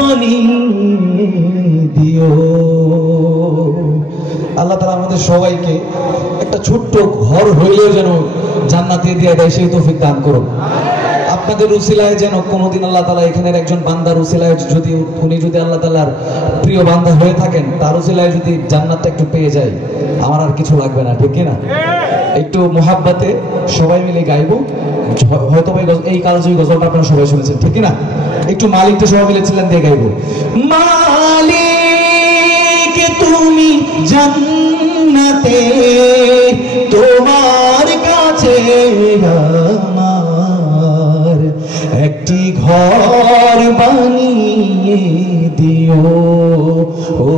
বানিয়ে দিও। আল্লাহ তাআলা আমাদের সবাইকে একটা ছোট্ট ঘর হইলেও যেন জান্নাতে দিয়ে দেয় সেই তৌফিক দান করুন। আপনাদের উসিলায় যেন কোনোদিন আল্লাহ তাআলা এখানের একজন বান্দার উসিলায় যদি উনি যদি আল্লাহ তাআলার প্রিয় বান্দা হয়ে থাকেন, তার উসিলায় যদি জান্নাতটা একটু পেয়ে যায়, আমার আর কিছু লাগবে না, ঠিক কিনা? একটু মোহাব্বতে সবাই মিলে গাইবো। হয়তো এই কালজয়ী গজলটা আপনারা সবাই শুনেছেন, ঠিক কিনা? একটু মালিকটা সবাই মিলে ছিলেন দিয়ে গাইবো। মালিক তুমি জান্নাতে, তোমার কাছে আমার একটি ঘর বানিয়ে দিও। ও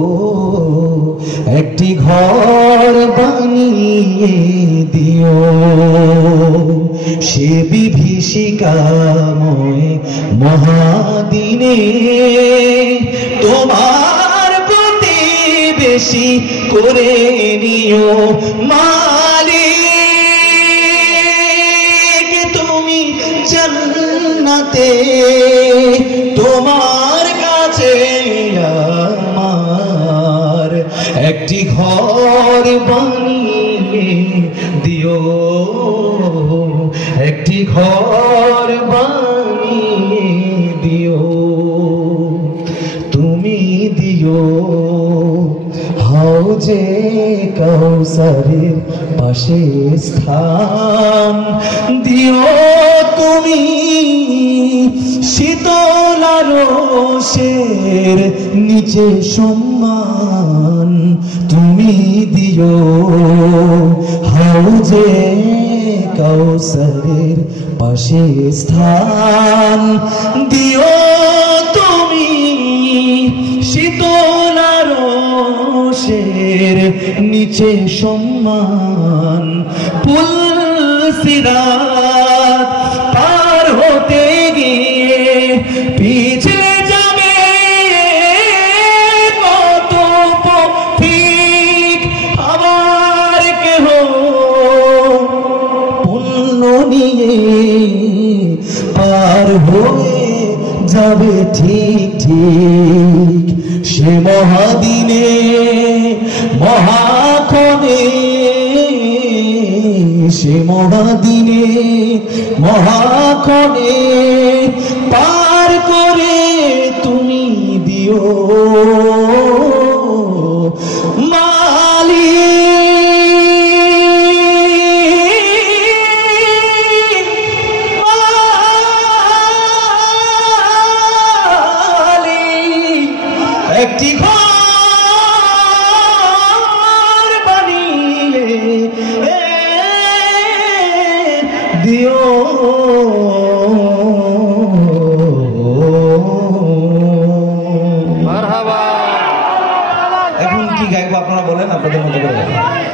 একটি ঘর বানিয়ে দিও। সে বিভীষিকাময় মহাদিনে তোমার প্রতিবেশী করে নিও। মালিক তুমি জান্নাতে, তোমার কাছে আমার একটি ঘর বানিয়ে দিও। একটি ঘর বানিয়ে দিও। তুমি দিও হাউজে কাউসারের পাশে স্থান, দিও তুমি শীতল আরশের নিচে সম্মান। তুমি দিও হাউজে কাউসারের পাশে স্থান, দিও তুমি শীতল আরশের নিচে সম্মান। পুল সিরাত পার হতে গিয়ে পিছলে যাবে কত পথিক, আবার কেহ পুণ্য নিয়ে পার হয়ে যাবে ঠিক ঠিক। সে মহাদিনে মহাক্ষণে, সে মহাদিনে মহাক্ষণে পার করে তুমি দিও। একটি ঘর বানিয়ে দিও।